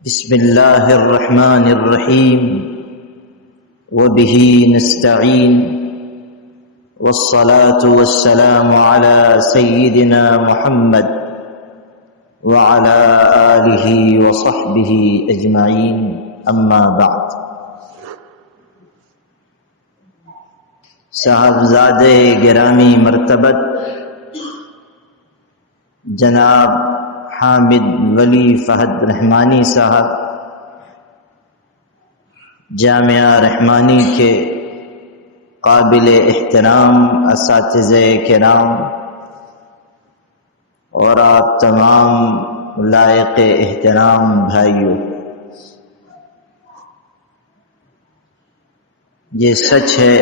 بسم الله الرحمن الرحيم وبه نستعين والصلاة والسلام على سيدنا محمد وعلى آله وصحبه أجمعين أما بعد صاحبزادے گرامی مرتبت جناب حامد ولی فہد رحمانی صاحب جامعہ رحمانی کے قابل احترام اساتذہ کرام اور آپ تمام لائق احترام بھائیوں، یہ سچ ہے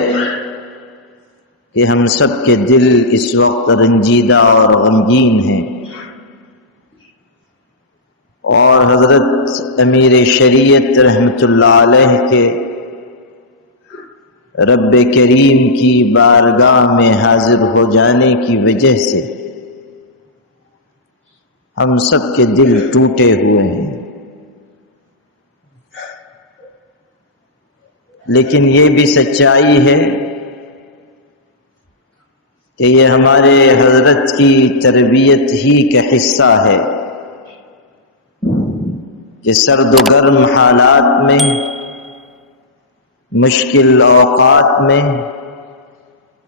کہ ہم سب کے دل اس وقت رنجیدہ اور غمگین ہیں، اور حضرت امیر شریعت رحمۃ اللہ علیہ کے رب کریم کی بارگاہ میں حاضر ہو جانے کی وجہ سے ہم سب کے دل ٹوٹے ہوئے ہیں۔ لیکن یہ بھی سچائی ہے کہ یہ ہمارے حضرت کی تربیت ہی کا حصہ ہے کہ سرد و گرم حالات میں، مشکل اوقات میں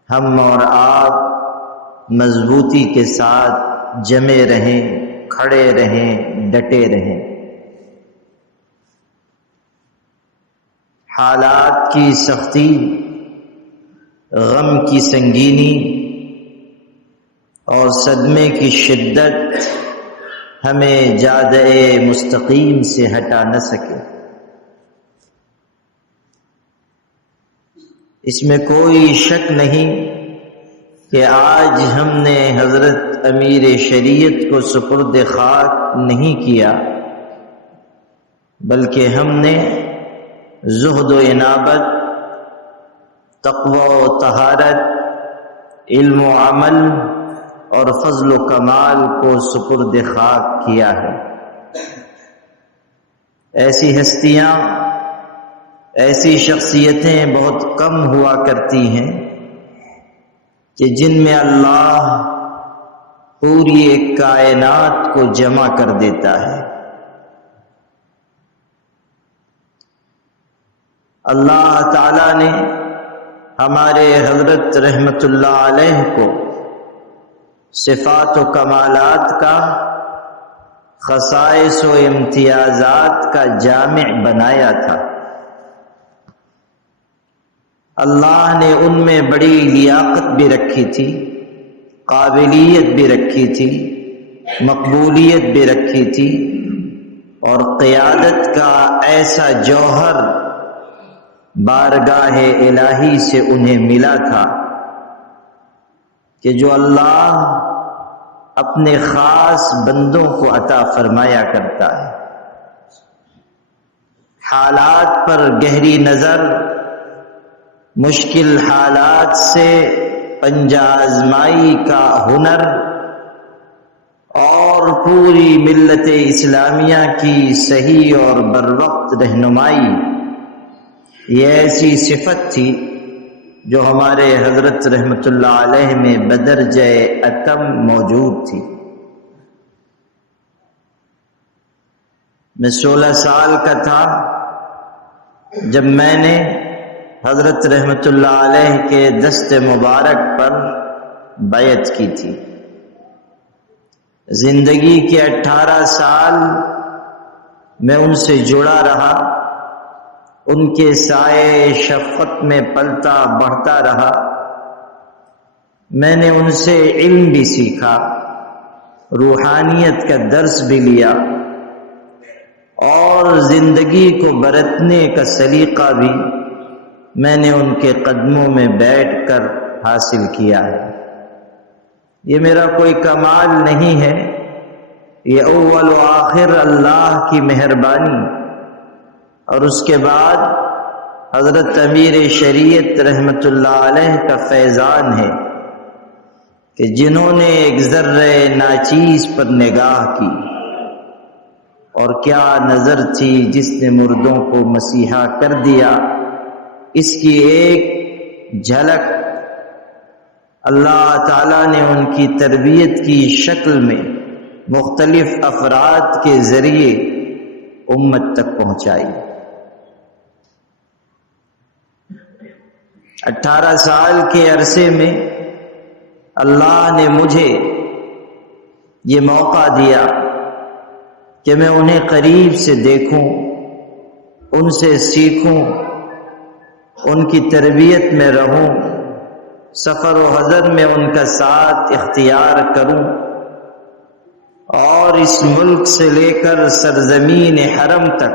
ہم اور آپ مضبوطی کے ساتھ جمے رہیں، کھڑے رہیں، ڈٹے رہیں۔ حالات کی سختی، غم کی سنگینی اور صدمے کی شدت ہمیں جادہ مستقیم سے ہٹا نہ سکے۔ اس میں کوئی شک نہیں کہ آج ہم نے حضرت امیر شریعت کو سپرد خاک نہیں کیا، بلکہ ہم نے زہد و انابت، تقوی و طہارت، علم و عمل اور فضل و کمال کو سپرد خاک کیا ہے۔ ایسی ہستیاں، ایسی شخصیتیں بہت کم ہوا کرتی ہیں کہ جن میں اللہ پوری ایک کائنات کو جمع کر دیتا ہے۔ اللہ تعالی نے ہمارے حضرت رحمت اللہ علیہ کو صفات و کمالات کا، خصائص و امتیازات کا جامع بنایا تھا۔ اللہ نے ان میں بڑی لیاقت بھی رکھی تھی، قابلیت بھی رکھی تھی، مقبولیت بھی رکھی تھی، اور قیادت کا ایسا جوہر بارگاہ الہی سے انہیں ملا تھا کہ جو اللہ اپنے خاص بندوں کو عطا فرمایا کرتا ہے۔ حالات پر گہری نظر، مشکل حالات سے پنجہ آزمائی کا ہنر اور پوری ملت اسلامیہ کی صحیح اور بروقت رہنمائی، یہ ایسی صفت تھی جو ہمارے حضرت رحمت اللہ علیہ میں بدرجہ اتم موجود تھی۔ میں 16 سال کا تھا جب میں نے حضرت رحمت اللہ علیہ کے دست مبارک پر بیعت کی تھی۔ زندگی کے 18 سال میں ان سے جڑا رہا، ان کے سائے شفقت میں پلتا بڑھتا رہا۔ میں نے ان سے علم بھی سیکھا، روحانیت کا درس بھی لیا، اور زندگی کو برتنے کا سلیقہ بھی میں نے ان کے قدموں میں بیٹھ کر حاصل کیا ہے۔ یہ میرا کوئی کمال نہیں ہے، یہ اول و آخر اللہ کی مہربانی اور اس کے بعد حضرت امیر شریعت رحمت اللہ علیہ کا فیضان ہے کہ جنہوں نے ایک ذرہ ناچیز پر نگاہ کی اور کیا نظر تھی جس نے مردوں کو مسیحا کر دیا، اس کی ایک جھلک اللہ تعالیٰ نے ان کی تربیت کی شکل میں مختلف افراد کے ذریعے امت تک پہنچائی۔ 18 سال کے عرصے میں اللہ نے مجھے یہ موقع دیا کہ میں انہیں قریب سے دیکھوں، ان سے سیکھوں، ان کی تربیت میں رہوں، سفر و حضر میں ان کا ساتھ اختیار کروں، اور اس ملک سے لے کر سرزمین حرم تک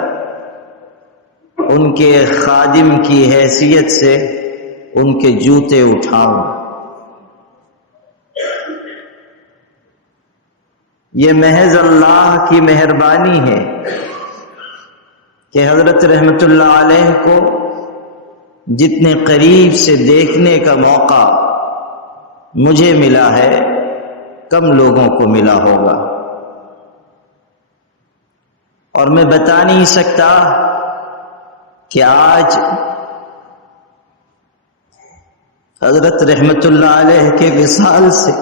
ان کے خادم کی حیثیت سے ان کے جوتے اٹھاؤں۔ یہ محض اللہ کی مہربانی ہے کہ حضرت رحمت اللہ علیہ کو جتنے قریب سے دیکھنے کا موقع مجھے ملا ہے، کم لوگوں کو ملا ہوگا۔ اور میں بتا نہیں سکتا کہ آج حضرت رحمت اللہ علیہ کے وصال سے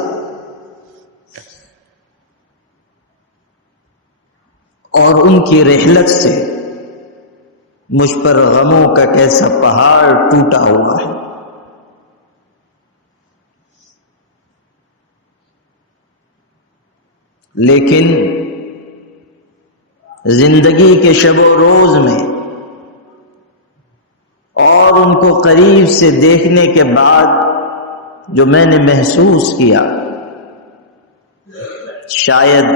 اور ان کی رحلت سے مجھ پر غموں کا کیسا پہاڑ ٹوٹا ہوا ہے۔ لیکن زندگی کے شب و روز میں اور ان کو قریب سے دیکھنے کے بعد جو میں نے محسوس کیا، شاید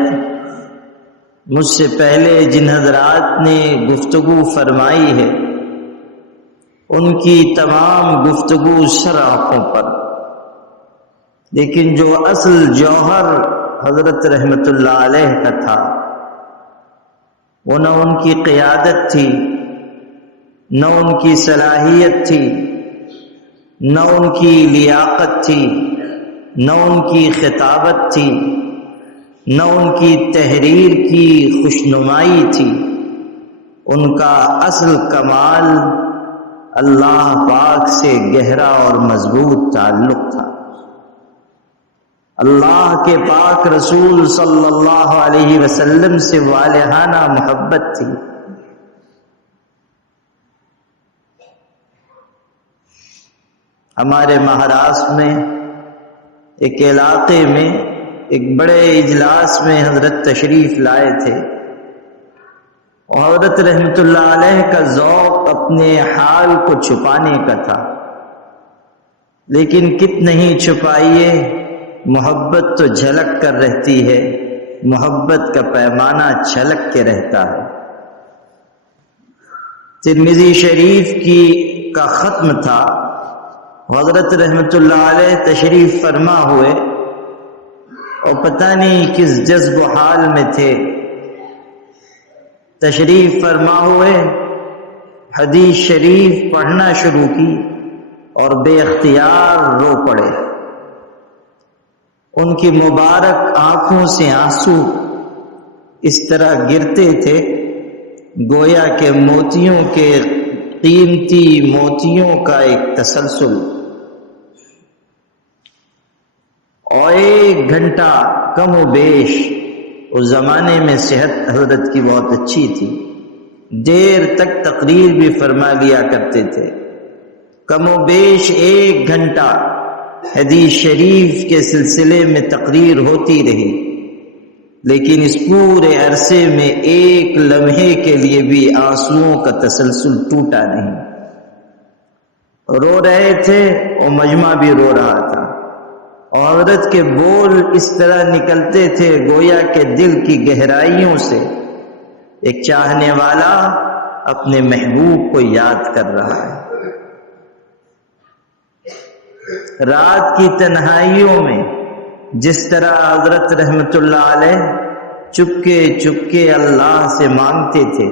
مجھ سے پہلے جن حضرات نے گفتگو فرمائی ہے ان کی تمام گفتگو سر آنکھوں پر، لیکن جو اصل جوہر حضرت رحمت اللہ علیہ کا تھا وہ نہ ان کی قیادت تھی، نہ ان کی صلاحیت تھی، نہ ان کی لیاقت تھی، نہ ان کی خطابت تھی، نہ ان کی تحریر کی خوشنمائی تھی۔ ان کا اصل کمال اللہ پاک سے گہرا اور مضبوط تعلق تھا، اللہ کے پاک رسول صلی اللہ علیہ وسلم سے والہانہ محبت تھی۔ ہمارے مہاراشٹر میں ایک علاقے میں ایک بڑے اجلاس میں حضرت تشریف لائے تھے، اور حضرت رحمت اللہ علیہ کا ذوق اپنے حال کو چھپانے کا تھا، لیکن کتنے ہی چھپائیے محبت تو جھلک کر رہتی ہے، محبت کا پیمانہ چھلک کے رہتا ہے۔ ترمذی شریف کا ختم تھا، حضرت رحمت اللہ علیہ تشریف فرما ہوئے اور پتہ نہیں کس جذب و حال میں تھے، تشریف فرما ہوئے حدیث شریف پڑھنا شروع کی اور بے اختیار رو پڑے۔ ان کی مبارک آنکھوں سے آنسو اس طرح گرتے تھے گویا کہ موتیوں کے قیمتی موتیوں کا ایک تسلسل، اور 1 گھنٹہ کم و بیش، اس زمانے میں صحت حضرت کی بہت اچھی تھی، دیر تک تقریر بھی فرما لیا کرتے تھے، کم و بیش 1 گھنٹہ حدیث شریف کے سلسلے میں تقریر ہوتی رہی، لیکن اس پورے عرصے میں 1 لمحے کے لیے بھی آنسوؤں کا تسلسل ٹوٹا نہیں۔ رو رہے تھے اور مجمع بھی رو رہا تھا، اور حضرت کے بول اس طرح نکلتے تھے گویا کہ دل کی گہرائیوں سے ایک چاہنے والا اپنے محبوب کو یاد کر رہا ہے۔ رات کی تنہائیوں میں جس طرح حضرت رحمت اللہ علیہ چپکے چپکے اللہ سے مانگتے تھے،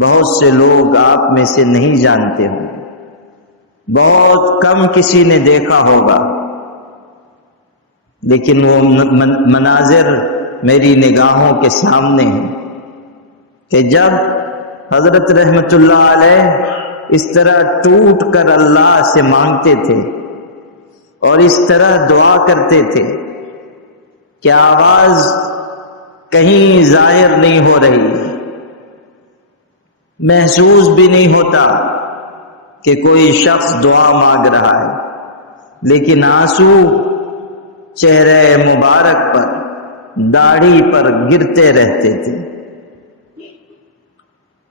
بہت سے لوگ آپ میں سے نہیں جانتے ہوں گے، بہت کم کسی نے دیکھا ہوگا، لیکن وہ مناظر میری نگاہوں کے سامنے ہیں۔ کہ جب حضرت رحمت اللہ علیہ اس طرح ٹوٹ کر اللہ سے مانگتے تھے اور اس طرح دعا کرتے تھے کہ آواز کہیں ظاہر نہیں ہو رہی، محسوس بھی نہیں ہوتا کہ کوئی شخص دعا مانگ رہا ہے، لیکن آنسو چہرے مبارک پر، داڑھی پر گرتے رہتے تھے۔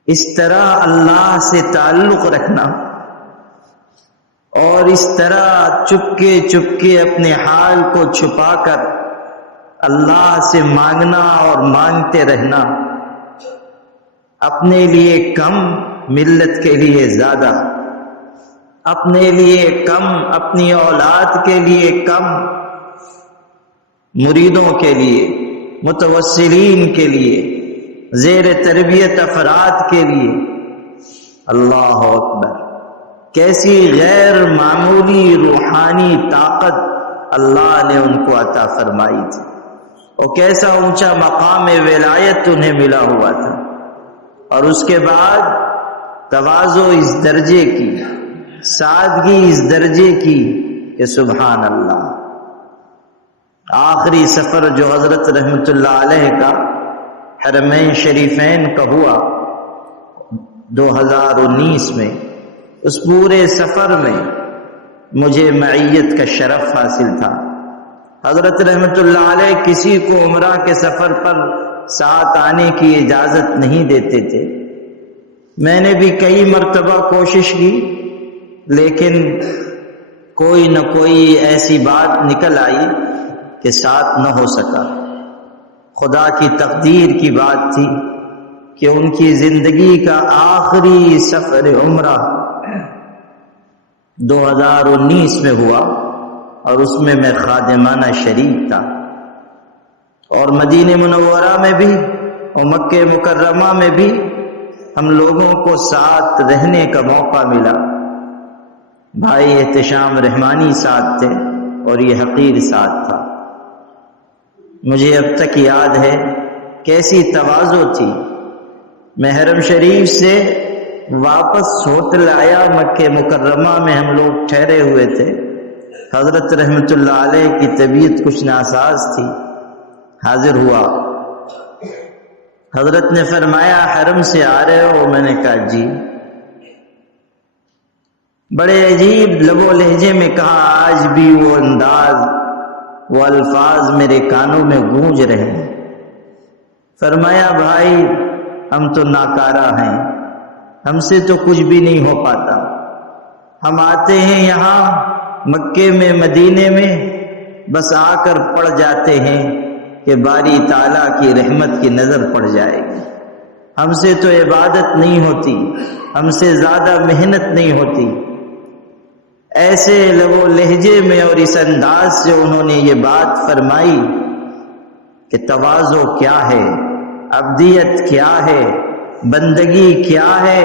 اس طرح اللہ سے تعلق رکھنا اور اس طرح چپکے چپکے اپنے حال کو چھپا کر اللہ سے مانگنا اور مانگتے رہنا، اپنے لیے کم ملت کے لیے زیادہ، اپنے لیے کم اپنی اولاد کے لیے کم، مریدوں کے لیے، متوسلین کے لیے، زیر تربیت افراد کے لیے۔ اللہ اکبر، کیسی غیر معمولی روحانی طاقت اللہ نے ان کو عطا فرمائی تھی، اور کیسا اونچا مقام ولایت انہیں ملا ہوا تھا، اور اس کے بعد تواضع اس درجے کی، سادگی اس درجے کی کہ سبحان اللہ۔ آخری سفر جو حضرت رحمت اللہ علیہ کا حرمین شریفین کا ہوا 2019 میں، اس پورے سفر میں مجھے معیت کا شرف حاصل تھا۔ حضرت رحمت اللہ علیہ کسی کو عمرہ کے سفر پر ساتھ آنے کی اجازت نہیں دیتے تھے۔ میں نے بھی کئی مرتبہ کوشش کی، لیکن کوئی نہ کوئی ایسی بات نکل آئی کہ ساتھ نہ ہو سکا۔ خدا کی تقدیر کی بات تھی کہ ان کی زندگی کا آخری سفر عمرہ 2019 میں ہوا، اور اس میں خادمانہ شریک تھا، اور مدینہ منورہ میں بھی اور مکہ مکرمہ میں بھی ہم لوگوں کو ساتھ رہنے کا موقع ملا۔ بھائی احتشام رحمانی ساتھ تھے اور یہ حقیر ساتھ تھا۔ مجھے اب تک یاد ہے کیسی تواضع تھی۔ میں حرم شریف سے واپس ہوٹل آیا، مکہ مکرمہ میں ہم لوگ ٹھہرے ہوئے تھے۔ حضرت رحمت اللہ علیہ کی طبیعت کچھ ناساز تھی، حاضر ہوا۔ حضرت نے فرمایا حرم سے آ رہے ہو؟ میں نے کہا جی۔ بڑے عجیب لب و لہجے میں کہا، آج بھی وہ انداز، وہ الفاظ میرے کانوں میں گونج رہے ہیں۔ فرمایا بھائی ہم تو ناکارہ ہیں، ہم سے تو کچھ بھی نہیں ہو پاتا۔ ہم آتے ہیں یہاں مکے میں، مدینے میں، بس آ کر پڑ جاتے ہیں کہ باری تعالیٰ کی رحمت کی نظر پڑ جائے گی۔ ہم سے تو عبادت نہیں ہوتی، ہم سے زیادہ محنت نہیں ہوتی۔ ایسے لب و لہجے میں اور اس انداز سے انہوں نے یہ بات فرمائی کہ تواضع کیا ہے، عبدیت کیا ہے، بندگی کیا ہے۔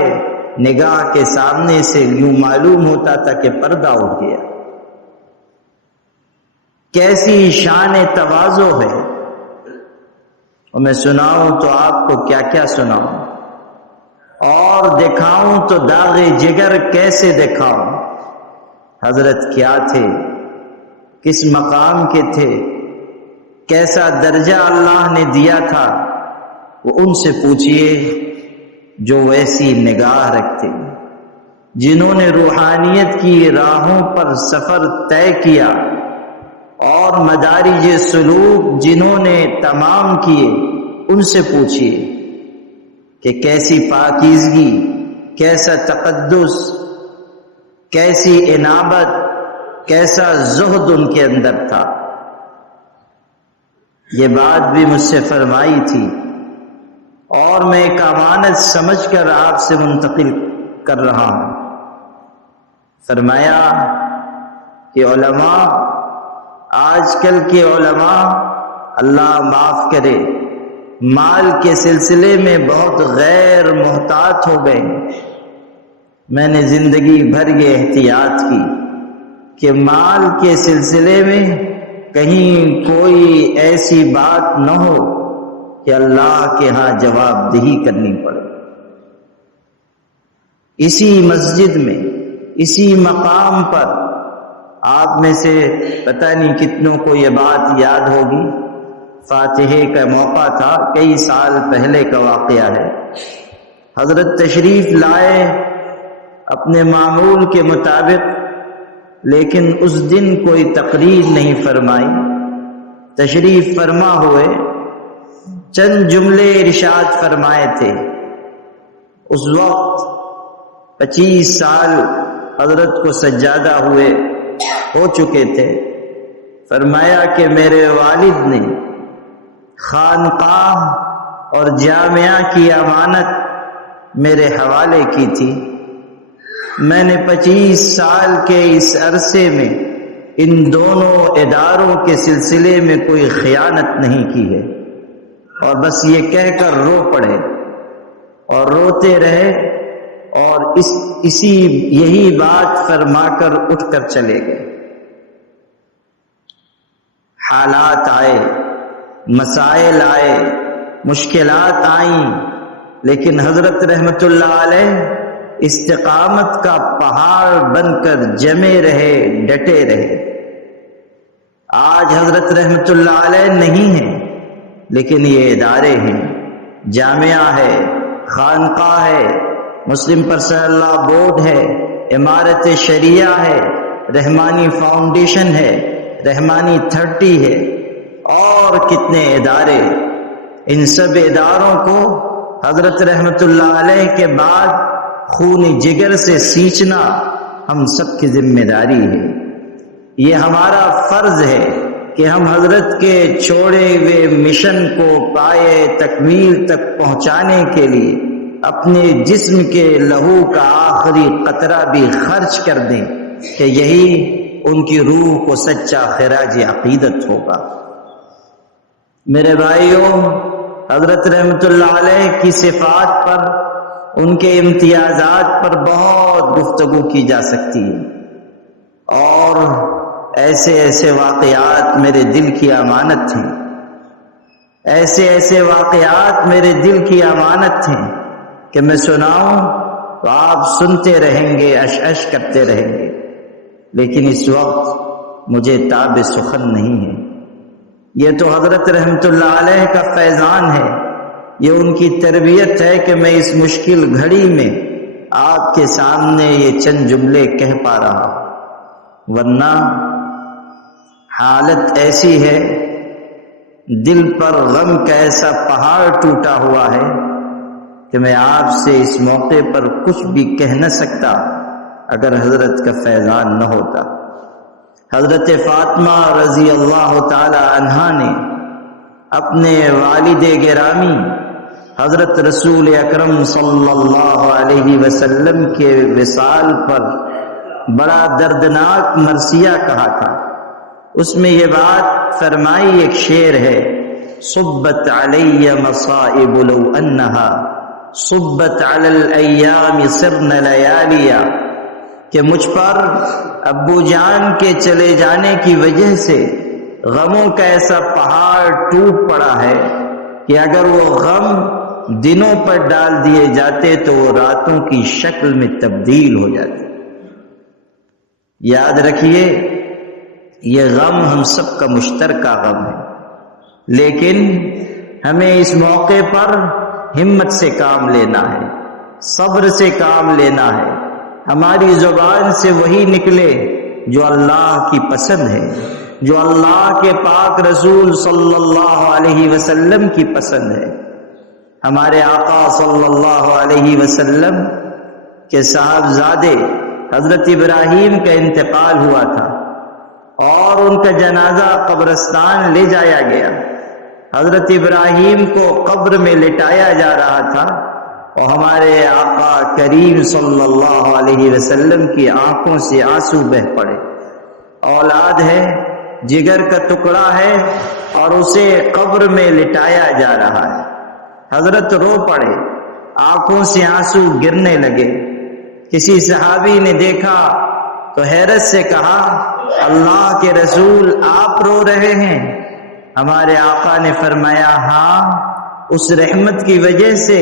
نگاہ کے سامنے سے یوں معلوم ہوتا تھا کہ پردہ اٹھ گیا۔ کیسی شان تواضع ہے، اور میں سناؤں تو آپ کو کیا کیا سناؤں، اور دکھاؤں تو داغ جگر کیسے دکھاؤں۔ حضرت کیا تھے، کس مقام کے تھے، کیسا درجہ اللہ نے دیا تھا، وہ ان سے پوچھئے جو ویسی نگاہ رکھتے، جنہوں نے روحانیت کی راہوں پر سفر طے کیا، اور مدارج سلوک جنہوں نے تمام کیے، ان سے پوچھئے کہ کیسی پاکیزگی، کیسا تقدس، کیسی انابت، کیسا زہد ان کے اندر تھا۔ یہ بات بھی مجھ سے فرمائی تھی، اور میں ایک امانت سمجھ کر آپ سے منتقل کر رہا ہوں۔ فرمایا کہ علماء، آج کل کے علماء، اللہ معاف کرے، مال کے سلسلے میں بہت غیر محتاط ہو گئے۔ میں نے زندگی بھر یہ احتیاط کی کہ مال کے سلسلے میں کہیں کوئی ایسی بات نہ ہو کہ اللہ کے ہاں جواب دہی کرنی پڑے۔ اسی مسجد میں، اسی مقام پر آپ میں سے پتہ نہیں کتنوں کو یہ بات یاد ہوگی، فاتحے کا موقع تھا، کئی سال پہلے کا واقعہ ہے۔ حضرت تشریف لائے اپنے معمول کے مطابق، لیکن اس دن کوئی تقریر نہیں فرمائی۔ تشریف فرما ہوئے چند جملے ارشاد فرمائے تھے۔ اس وقت 25 سال حضرت کو سجادہ ہوئے ہو چکے تھے۔ فرمایا کہ میرے والد نے خانقاہ اور جامعہ کی امانت میرے حوالے کی تھی۔ میں نے 25 سال کے اس عرصے میں ان دونوں اداروں کے سلسلے میں کوئی خیانت نہیں کی ہے، اور بس یہ کہہ کر رو پڑے اور روتے رہے، اور یہی بات فرما کر اٹھ کر چلے گئے۔ حالات آئے، مسائل آئے، مشکلات آئیں، لیکن حضرت رحمت اللہ علیہ استقامت کا پہاڑ بن کر جمے رہے، ڈٹے رہے۔ آج حضرت رحمت اللہ علیہ نہیں ہیں، لیکن یہ ادارے ہیں، جامعہ ہے، خانقاہ ہے، مسلم پرسنل لا بورڈ ہے، امارت شریعہ ہے، رحمانی فاؤنڈیشن ہے، رحمانی 30 ہے، اور کتنے ادارے۔ ان سب اداروں کو حضرت رحمت اللہ علیہ کے بعد خون جگر سے سینچنا ہم سب کی ذمہ داری ہے۔ یہ ہمارا فرض ہے کہ ہم حضرت کے چھوڑے ہوئے مشن کو پائے تکمیل تک پہنچانے کے لیے اپنے جسم کے لہو کا آخری قطرہ بھی خرچ کر دیں، کہ یہی ان کی روح کو سچا خراج عقیدت ہوگا۔ میرے بھائیوں، حضرت رحمت اللہ علیہ کی صفات پر، ان کے امتیازات پر بہت گفتگو کی جا سکتی ہے، اور ایسے ایسے واقعات میرے دل کی امانت ہیں، ایسے ایسے واقعات میرے دل کی امانت ہیں کہ میں سناؤں تو آپ سنتے رہیں گے، اش کرتے رہیں گے، لیکن اس وقت مجھے تاب سخن نہیں ہے۔ یہ تو حضرت رحمت اللہ علیہ کا فیضان ہے، یہ ان کی تربیت ہے کہ میں اس مشکل گھڑی میں آپ کے سامنے یہ چند جملے کہہ پا رہا ہوں، ورنہ حالت ایسی ہے، دل پر غم کا ایسا پہاڑ ٹوٹا ہوا ہے کہ میں آپ سے اس موقع پر کچھ بھی کہہ نہ سکتا اگر حضرت کا فیضان نہ ہوتا۔ حضرت فاطمہ رضی اللہ تعالی عنہا نے اپنے والد گرامی حضرت رسول اکرم صلی اللہ علیہ وسلم کے وصال پر بڑا دردناک مرثیہ کہا تھا۔ اس میں یہ بات فرمائی، ایک شعر ہے، صبت علی مصائب لو انہا صبت علی الایام صرن لیالیا، کہ مجھ پر ابو جان کے چلے جانے کی وجہ سے غموں کا ایسا پہاڑ ٹوٹ پڑا ہے کہ اگر وہ غم دنوں پر ڈال دیے جاتے تو وہ راتوں کی شکل میں تبدیل ہو جاتے۔ یاد رکھیے، یہ غم ہم سب کا مشترکہ غم ہے، لیکن ہمیں اس موقع پر ہمت سے کام لینا ہے، صبر سے کام لینا ہے۔ ہماری زبان سے وہی نکلے جو اللہ کی پسند ہے، جو اللہ کے پاک رسول صلی اللہ علیہ وسلم کی پسند ہے۔ ہمارے آقا صلی اللہ علیہ وسلم کے صاحبزادے حضرت ابراہیم کا انتقال ہوا تھا، اور ان کا جنازہ قبرستان لے جایا گیا۔ حضرت ابراہیم کو قبر میں لٹایا جا رہا تھا، اور ہمارے آقا کریم صلی اللہ علیہ وسلم کی آنکھوں سے آنسو بہہ پڑے۔ اولاد ہے، جگر کا ٹکڑا ہے، اور اسے قبر میں لٹایا جا رہا ہے۔ حضرت رو پڑے، آنکھوں سے آنسو گرنے لگے۔ کسی صحابی نے دیکھا تو حیرت سے کہا، اللہ کے رسول آپ رو رہے ہیں؟ ہمارے آقا نے فرمایا، ہاں، اس رحمت کی وجہ سے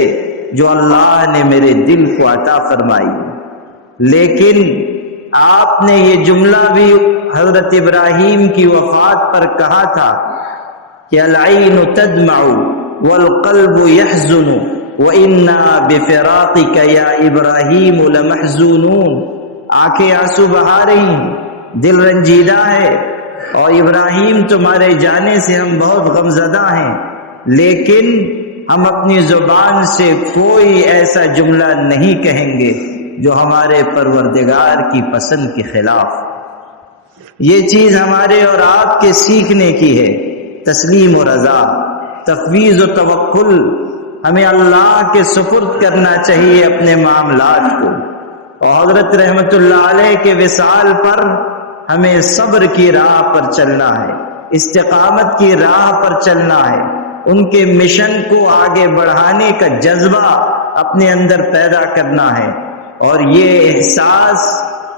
جو اللہ نے میرے دل کو عطا فرمائی۔ لیکن آپ نے یہ جملہ بھی حضرت ابراہیم کی وفات پر کہا تھا کہ العین تدمع والقلب يحزن وَإِنَّا بِفِرَاقِكَ يَا إِبْرَاهِيمُ لَمَحْزُونُونَ، آنکھیں آنسو بہا رہی ہیں، دل رنجیدہ ہے، اور ابراہیم تمہارے جانے سے ہم بہت غمزدہ ہیں، لیکن ہم اپنی زبان سے کوئی ایسا جملہ نہیں کہیں گے جو ہمارے پروردگار کی پسند کے خلاف۔ یہ چیز ہمارے اور آپ کے سیکھنے کی ہے، تسلیم و رضا، تفویض و توکل۔ ہمیں اللہ کے سپرد کرنا چاہیے اپنے معاملات کو، اور حضرت رحمت اللہ علیہ کے وصال پر ہمیں صبر کی راہ پر چلنا ہے، استقامت کی راہ پر چلنا ہے، ان کے مشن کو آگے بڑھانے کا جذبہ اپنے اندر پیدا کرنا ہے، اور یہ احساس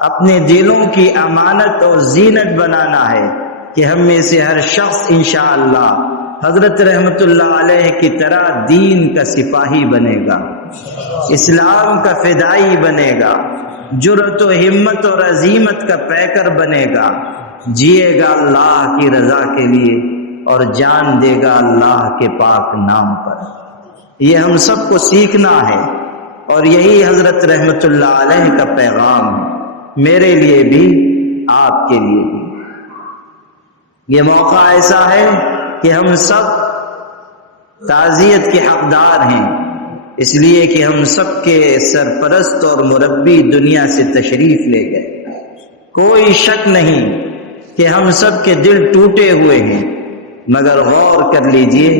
اپنے دلوں کی امانت اور زینت بنانا ہے کہ ہم میں سے ہر شخص انشاءاللہ حضرت رحمت اللہ علیہ کی طرح دین کا سپاہی بنے گا، اسلام کا فدائی بنے گا، جرأت و ہمت اور عزیمت کا پیکر بنے گا، جیے گا اللہ کی رضا کے لیے اور جان دے گا اللہ کے پاک نام پر۔ یہ ہم سب کو سیکھنا ہے، اور یہی حضرت رحمت اللہ علیہ کا پیغام ہے، میرے لیے بھی آپ کے لیے بھی۔ یہ موقع ایسا ہے کہ ہم سب تعزیت کے حقدار ہیں، اس لیے کہ ہم سب کے سرپرست اور مربی دنیا سے تشریف لے گئے۔ کوئی شک نہیں کہ ہم سب کے دل ٹوٹے ہوئے ہیں، مگر غور کر لیجئے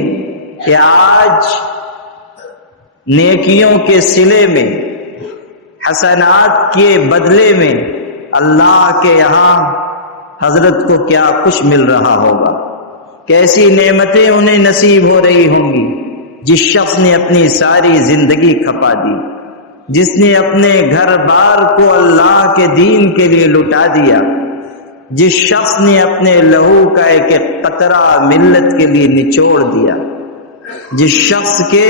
کہ آج نیکیوں کے صلے میں، حسنات کے بدلے میں اللہ کے یہاں حضرت کو کیا کچھ مل رہا ہوگا، کیسی نعمتیں انہیں نصیب ہو رہی ہوں گی۔ جس شخص نے اپنی ساری زندگی کھپا دی، جس نے اپنے گھر بار کو اللہ کے دین کے لیے لٹا دیا، جس شخص نے اپنے لہو کا ایک ایک قطرہ ملت کے لیے نچوڑ دیا، جس شخص کے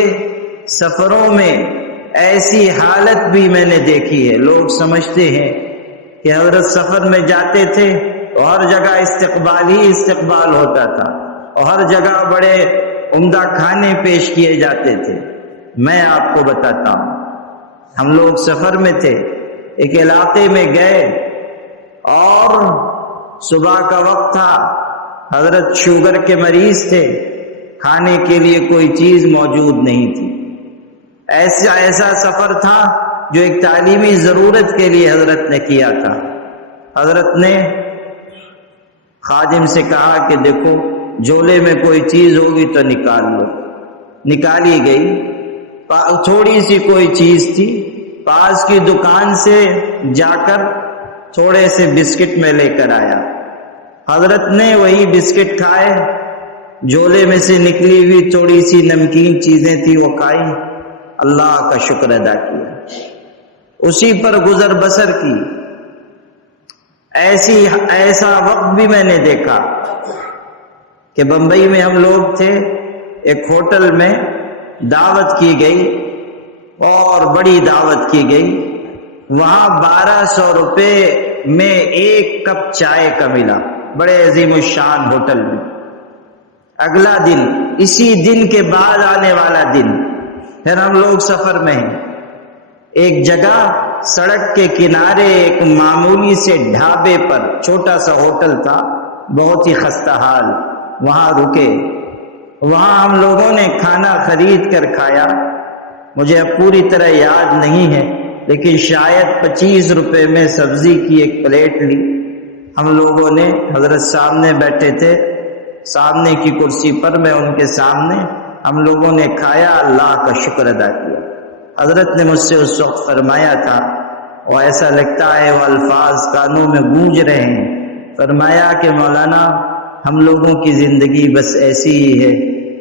سفروں میں ایسی حالت بھی میں نے دیکھی ہے، لوگ سمجھتے ہیں کہ حضرت سفر میں جاتے تھے اور ہر جگہ استقبال ہی استقبال ہوتا تھا، اور ہر جگہ بڑے عمدہ کھانے پیش کیے جاتے تھے۔ میں آپ کو بتاتا ہوں، ہم لوگ سفر میں تھے، ایک علاقے میں گئے اور صبح کا وقت تھا، حضرت شوگر کے مریض تھے، کھانے کے لیے کوئی چیز موجود نہیں تھی۔ ایسا سفر تھا جو ایک تعلیمی ضرورت کے لیے حضرت نے کیا تھا۔ حضرت نے خادم سے کہا کہ دیکھو جھولے میں کوئی چیز ہوگی تو نکال لو۔ نکالی گئی، تھوڑی سی کوئی چیز تھی، پاس کی دکان سے جا کر تھوڑے سے بسکٹ میں لے کر آیا۔ حضرت نے وہی بسکٹ کھائے، جھولے میں سے نکلی ہوئی تھوڑی سی نمکین چیزیں تھی وہ کھائی، اللہ کا شکر ادا کیا، اسی پر گزر بسر کی۔ ایسا وقت بھی میں نے دیکھا کہ بمبئی میں ہم لوگ تھے، ایک ہوٹل میں دعوت کی گئی اور بڑی دعوت کی گئی، وہاں 1200 روپے میں ایک کپ چائے کا ملا، بڑے عظیم الشان ہوٹل میں۔ اگلا دن، اسی دن کے بعد آنے والا دن، پھر ہم لوگ سفر میں ہیں، ایک جگہ سڑک کے کنارے ایک معمولی سے ڈھابے پر، چھوٹا سا ہوٹل تھا، بہت ہی خستہ حال، وہاں رکے، وہاں ہم لوگوں نے کھانا خرید کر کھایا۔ مجھے اب پوری طرح یاد نہیں ہے، لیکن شاید 25 روپے میں سبزی کی ایک پلیٹ لی۔ ہم لوگوں نے، حضرت سامنے بیٹھے تھے، سامنے کی کرسی پر، میں ان کے سامنے، ہم لوگوں نے کھایا، اللہ کا شکر ادا کیا۔ حضرت نے مجھ سے اس وقت فرمایا تھا، اور ایسا لگتا ہے وہ الفاظ کانوں میں گونج رہے ہیں، فرمایا کہ مولانا ہم لوگوں کی زندگی بس ایسی ہی ہے،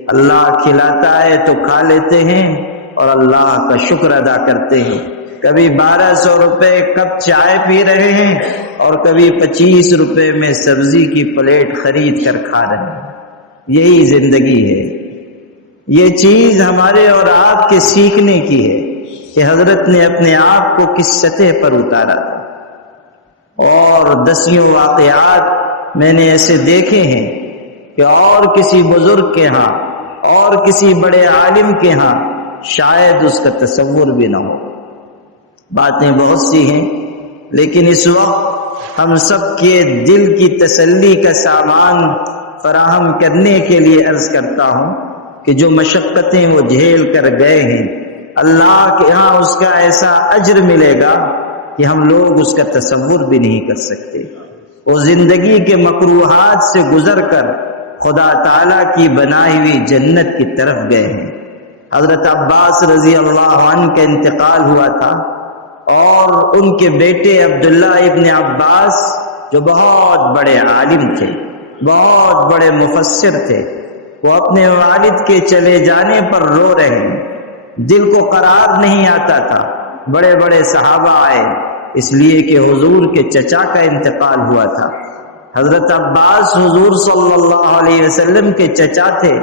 اللہ کھلاتا ہے تو کھا لیتے ہیں اور اللہ کا شکر ادا کرتے ہیں۔ کبھی 1200 روپے کپ چائے پی رہے ہیں اور کبھی 25 روپے میں سبزی کی پلیٹ خرید کر کھا رہے ہیں۔ یہی زندگی ہے، یہ چیز ہمارے اور آپ کے سیکھنے کی ہے کہ حضرت نے اپنے آپ کو کس سطح پر اتارا تھا۔ اور دسیوں واقعات میں نے ایسے دیکھے ہیں کہ اور کسی بزرگ کے ہاں اور کسی بڑے عالم کے ہاں شاید اس کا تصور بھی نہ ہو۔ باتیں بہت سی ہیں، لیکن اس وقت ہم سب کے دل کی تسلی کا سامان فراہم کرنے کے لیے عرض کرتا ہوں کہ جو مشقتیں وہ جھیل کر گئے ہیں، اللہ کے ہاں اس کا ایسا اجر ملے گا کہ ہم لوگ اس کا تصور بھی نہیں کر سکتے۔ وہ زندگی کے مکروہات سے گزر کر خدا تعالیٰ کی بنائی ہوئی جنت کی طرف گئے ہیں۔ حضرت عباس رضی اللہ عنہ کا انتقال ہوا تھا، اور ان کے بیٹے عبداللہ ابن عباس جو بہت بڑے عالم تھے، بہت بڑے مفسر تھے، وہ اپنے والد کے چلے جانے پر رو رہے ہیں۔ دل کو قرار نہیں آتا تھا۔ بڑے بڑے صحابہ آئے، اس لیے کہ حضور کے چچا کا انتقال ہوا تھا۔ حضرت عباس حضور صلی اللہ علیہ وسلم کے چچا تھے۔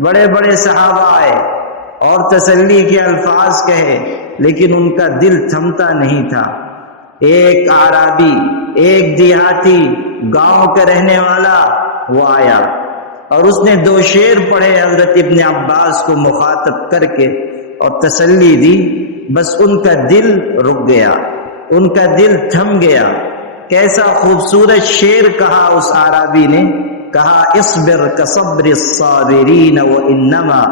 بڑے بڑے صحابہ آئے اور تسلی کے الفاظ کہے، لیکن ان کا دل تھمتا نہیں تھا۔ ایک اعرابی، ایک دیہاتی، گاؤں کا رہنے والا وہ آیا اور اس نے 2 شعر پڑھے حضرت ابن عباس کو مخاطب کر کے اور تسلی دی۔ بس ان کا دل رک گیا، ان کا دل تھم گیا۔ کیسا خوبصورت شعر کہا اس اعرابی نے، کہا اصبر کصبر الصابرین وانما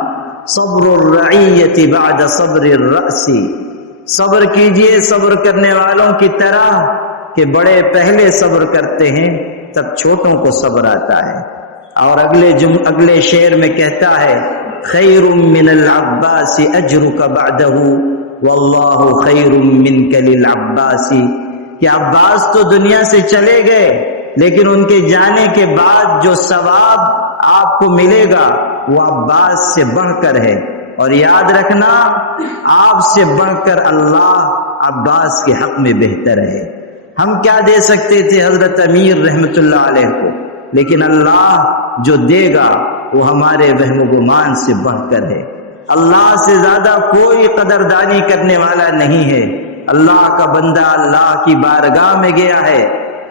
صبر الرعیت بعد صبر الرأس۔ صبر کیجئے صبر کرنے والوں کی طرح کہ بڑے پہلے صبر کرتے ہیں، تب چھوٹوں کو صبر آتا ہے۔ اور اگلے شعر میں کہتا ہے خیر من العباس اجرک بعدہ واللہ خیر منک للعباس، کہ عباس تو دنیا سے چلے گئے، لیکن ان کے جانے کے بعد جو ثواب آپ کو ملے گا وہ عباس سے بڑھ کر ہے، اور یاد رکھنا آپ سے بڑھ کر اللہ عباس کے حق میں بہتر ہے۔ ہم کیا دے سکتے تھے حضرت امیر رحمت اللہ علیہ کو، لیکن اللہ جو دے گا وہ ہمارے وہم و گمان سے بڑھ کر ہے۔ اللہ سے زیادہ کوئی قدردانی کرنے والا نہیں ہے۔ اللہ کا بندہ اللہ کی بارگاہ میں گیا ہے،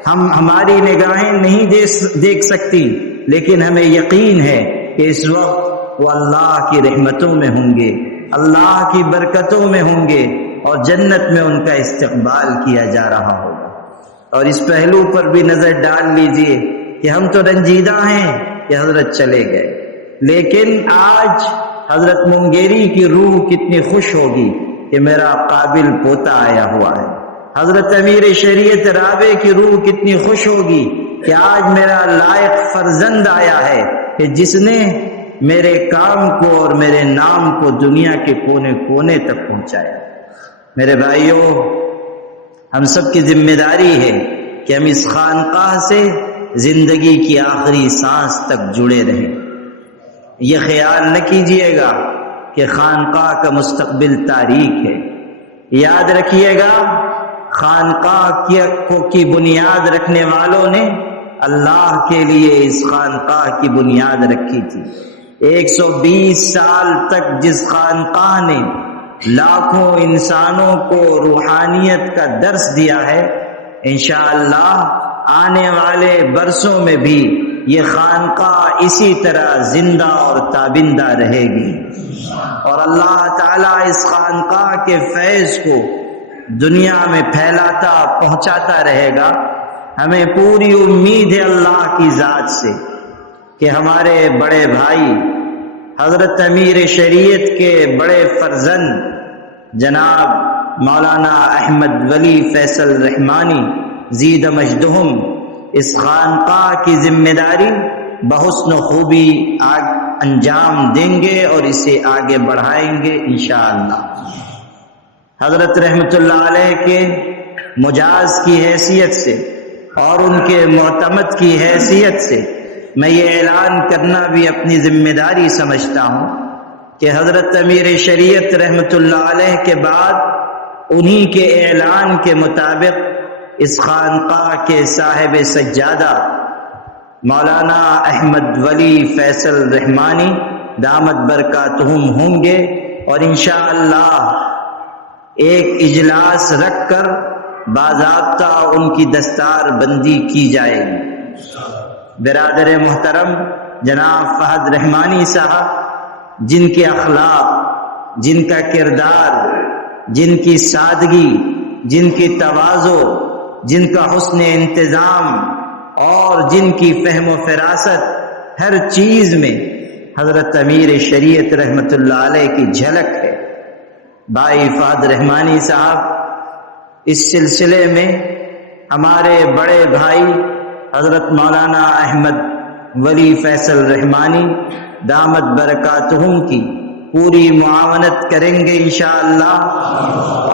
ہماری نگاہیں نہیں دیکھ سکتی، لیکن ہمیں یقین ہے کہ اس وقت وہ اللہ کی رحمتوں میں ہوں گے، اللہ کی برکتوں میں ہوں گے، اور جنت میں ان کا استقبال کیا جا رہا ہوگا۔ اور اس پہلو پر بھی نظر ڈال لیجئے کہ ہم تو رنجیدہ ہیں کہ حضرت چلے گئے، لیکن آج حضرت منگیری کی روح کتنی خوش ہوگی کہ میرا قابل پوتا آیا ہوا ہے۔ حضرت امیر شریعت رابع کی روح کتنی خوش ہوگی کہ آج میرا لائق فرزند آیا ہے کہ جس نے میرے کام کو اور میرے نام کو دنیا کے کونے کونے تک پہنچایا۔ میرے بھائیوں، ہم سب کی ذمہ داری ہے کہ ہم اس خانقاہ سے زندگی کی آخری سانس تک جڑے رہیں۔ یہ خیال نہ کیجیے گا کہ خانقاہ کا مستقبل تاریک ہے۔ یاد رکھیے گا خانقاہ کی بنیاد رکھنے والوں نے اللہ کے لیے اس خانقاہ کی بنیاد رکھی تھی۔ 120 سال تک جس خانقاہ نے لاکھوں انسانوں کو روحانیت کا درس دیا ہے، انشاءاللہ آنے والے برسوں میں بھی یہ خانقاہ اسی طرح زندہ اور تابندہ رہے گی، اور اللہ تعالیٰ اس خانقاہ کے فیض کو دنیا میں پھیلاتا پہنچاتا رہے گا۔ ہمیں پوری امید ہے اللہ کی ذات سے کہ ہمارے بڑے بھائی حضرت امیر شریعت کے بڑے فرزند جناب مولانا احمد ولی فیصل رحمانی زید مجدہم اس خانقاہ کی ذمہ داری بحسن خوبی انجام دیں گے اور اسے آگے بڑھائیں گے انشاءاللہ۔ حضرت رحمت اللہ علیہ کے مجاز کی حیثیت سے اور ان کے معتمد کی حیثیت سے میں یہ اعلان کرنا بھی اپنی ذمہ داری سمجھتا ہوں کہ حضرت امیر شریعت رحمت اللہ علیہ کے بعد انہی کے اعلان کے مطابق اس خانقاہ کے صاحب سجادہ مولانا احمد ولی فیصل رحمانی دامت برکاتہم ہوں گے، اور انشاءاللہ ایک اجلاس رکھ کر باضابطہ ان کی دستار بندی کی جائے گی۔ برادر محترم جناب فہد رحمانی صاحب، جن کے اخلاق، جن کا کردار، جن کی سادگی، جن کی تواضع، جن کا حسن انتظام اور جن کی فہم و فراست ہر چیز میں حضرت امیر شریعت رحمت اللہ علیہ کی جھلک ہے۔ بھائی فہد رحمانی صاحب اس سلسلے میں ہمارے بڑے بھائی حضرت مولانا احمد ولی فیصل رحمانی دامت برکاتہم کی پوری معاونت کریں گے انشاءاللہ،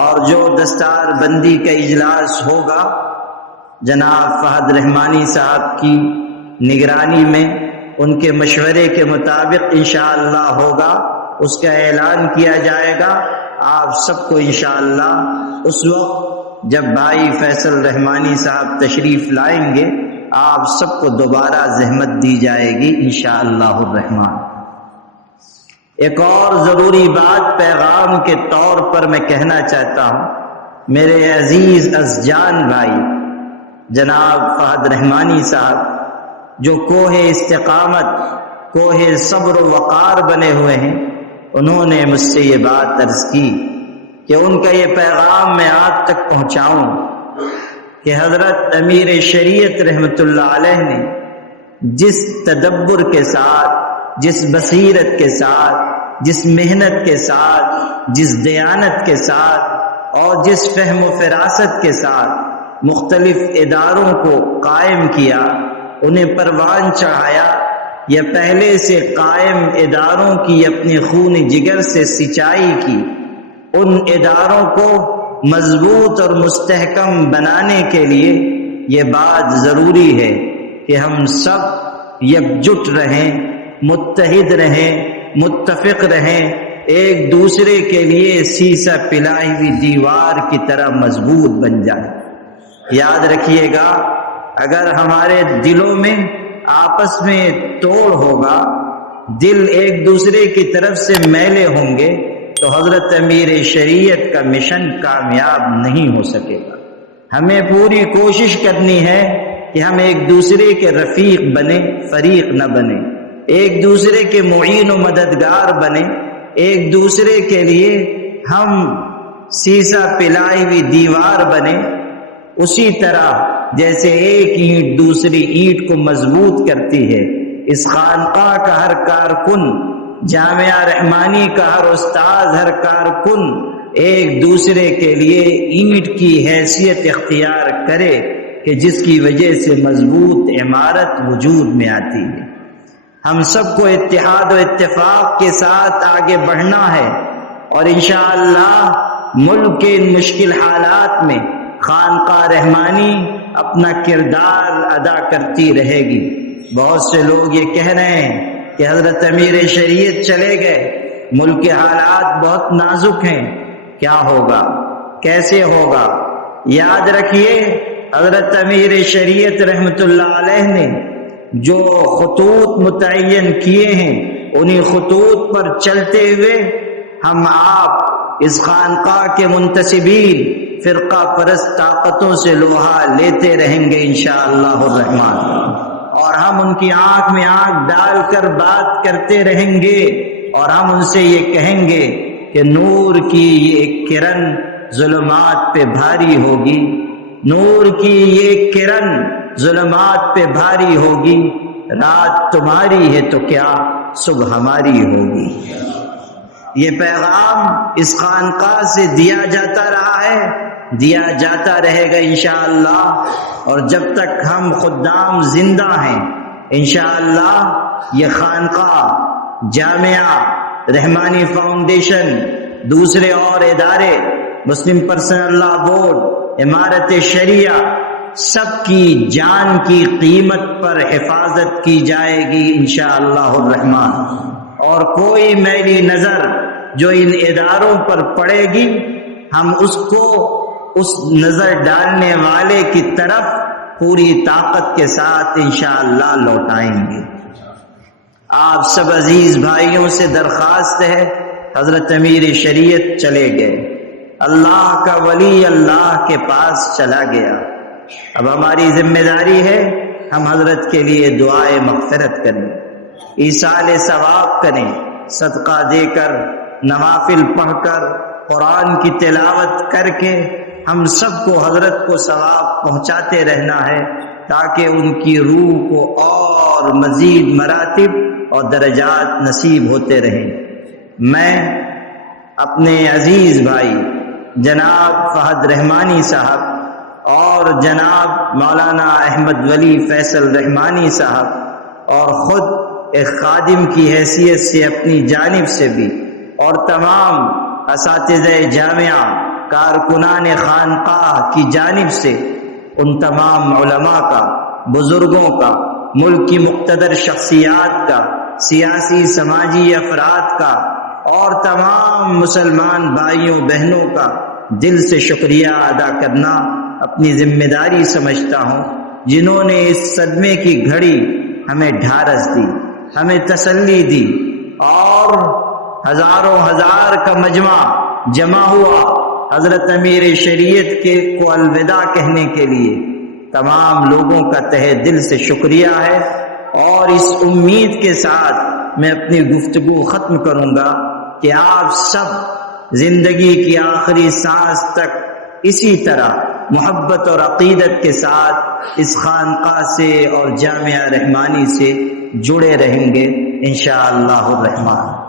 اور جو دستار بندی کا اجلاس ہوگا جناب فہد رحمانی صاحب کی نگرانی میں ان کے مشورے کے مطابق انشاءاللہ ہوگا، اس کا اعلان کیا جائے گا۔ آپ سب کو انشاءاللہ اس وقت جب بھائی فیصل رحمانی صاحب تشریف لائیں گے، آپ سب کو دوبارہ زحمت دی جائے گی انشاءاللہ الرحمن۔ ایک اور ضروری بات پیغام کے طور پر میں کہنا چاہتا ہوں، میرے عزیز ازجان بھائی جناب فہد رحمانی صاحب جو کوہ استقامت، کوہ صبر و وقار بنے ہوئے ہیں، انہوں نے مجھ سے یہ بات عرض کی کہ ان کا یہ پیغام میں آپ تک پہنچاؤں کہ حضرت امیر شریعت رحمت اللہ علیہ نے جس تدبر کے ساتھ، جس بصیرت کے ساتھ، جس محنت کے ساتھ، جس دیانت کے ساتھ اور جس فہم و فراست کے ساتھ مختلف اداروں کو قائم کیا، انہیں پروان چڑھایا، یا پہلے سے قائم اداروں کی اپنے خون جگر سے سچائی کی، ان اداروں کو مضبوط اور مستحکم بنانے کے لیے یہ بات ضروری ہے کہ ہم سب یکجٹ رہیں، متحد رہیں، متفق رہیں، ایک دوسرے کے لیے سیسہ پلائی ہوئی دیوار کی طرح مضبوط بن جائیں۔ یاد رکھیے گا، اگر ہمارے دلوں میں آپس میں توڑ ہوگا، دل ایک دوسرے کی طرف سے میلے ہوں گے، تو حضرت امیر شریعت کا مشن کامیاب نہیں ہو سکے گا۔ ہمیں پوری کوشش کرنی ہے کہ ہم ایک دوسرے کے رفیق بنیں، فریق نہ بنیں، ایک دوسرے کے معین و مددگار بنیں، ایک دوسرے کے لیے ہم سیسہ پلائی ہوئی دیوار بنیں، اسی طرح جیسے ایک اینٹ دوسری اینٹ کو مضبوط کرتی ہے۔ اس خانقاہ کا ہر کارکن، جامعہ رحمانی کا ہر استاد، ہر کارکن ایک دوسرے کے لیے اینٹ کی حیثیت اختیار کرے کہ جس کی وجہ سے مضبوط عمارت وجود میں آتی ہے۔ ہم سب کو اتحاد و اتفاق کے ساتھ آگے بڑھنا ہے، اور انشاءاللہ ملک کے ان مشکل حالات میں خانقاہ رحمانی اپنا کردار ادا کرتی رہے گی۔ بہت سے لوگ یہ کہہ رہے ہیں کہ حضرت امیر شریعت چلے گئے، ملک کے حالات بہت نازک ہیں، کیا ہوگا، کیسے ہوگا؟ یاد رکھیے، حضرت امیر شریعت رحمت اللہ علیہ نے جو خطوط متعین کیے ہیں، انہی خطوط پر چلتے ہوئے ہم آپ اس خانقاہ کے منتسبین فرقہ پرست طاقتوں سے لوہا لیتے رہیں گے انشاءاللہ الرحمن، اور ہم ان کی آنکھ میں آنکھ ڈال کر بات کرتے رہیں گے، اور ہم ان سے یہ کہیں گے کہ نور کی یہ کرن ظلمات پہ بھاری ہوگی، نور کی یہ کرن ظلمات پہ بھاری ہوگی، رات تمہاری ہے تو کیا صبح ہماری ہوگی۔ یہ پیغام اس خانقاہ سے دیا جاتا رہا ہے، دیا جاتا رہے گا انشاءاللہ، اور جب تک ہم خدام زندہ ہیں انشاءاللہ یہ خانقاہ، جامعہ رحمانی فاؤنڈیشن، دوسرے اور ادارے، مسلم پرسنل لا بورڈ، امارت شریعہ، سب کی جان کی قیمت پر حفاظت کی جائے گی انشاءاللہ الرحمن، اور کوئی میلی نظر جو ان اداروں پر پڑے گی، ہم اس کو اس نظر ڈالنے والے کی طرف پوری طاقت کے ساتھ انشاءاللہ لوٹائیں گے۔ آپ سب عزیز بھائیوں سے درخواست ہے، حضرت امیر شریعت چلے گئے، اللہ کا ولی اللہ کے پاس چلا گیا، اب ہماری ذمہ داری ہے ہم حضرت کے لیے دعائے مغفرت کریں، ایصال ثواب کریں، صدقہ دے کر، نوافل پڑھ کر، قرآن کی تلاوت کر کے ہم سب کو حضرت کو ثواب پہنچاتے رہنا ہے، تاکہ ان کی روح کو اور مزید مراتب اور درجات نصیب ہوتے رہیں۔ میں اپنے عزیز بھائی جناب فہد رحمانی صاحب اور جناب مولانا احمد ولی فیصل رحمانی صاحب اور خود ایک خادم کی حیثیت سے اپنی جانب سے بھی اور تمام اساتذہ جامعہ، کارکنان خانقاہ کی جانب سے ان تمام علماء کا، بزرگوں کا، ملک کی مقتدر شخصیات کا، سیاسی سماجی افراد کا اور تمام مسلمان بھائیوں بہنوں کا دل سے شکریہ ادا کرنا اپنی ذمہ داری سمجھتا ہوں، جنہوں نے اس صدمے کی گھڑی ہمیں ڈھارس دی، ہمیں تسلی دی اور ہزاروں ہزار کا مجمع جمع ہوا حضرت امیر شریعت کو الوداع کہنے کے لیے۔ تمام لوگوں کا تہہ دل سے شکریہ ہے، اور اس امید کے ساتھ میں اپنی گفتگو ختم کروں گا کہ آپ سب زندگی کی آخری سانس تک اسی طرح محبت اور عقیدت کے ساتھ اس خانقاہ سے اور جامعہ رحمانی سے جڑے رہیں گے انشاءاللہ الرحمن۔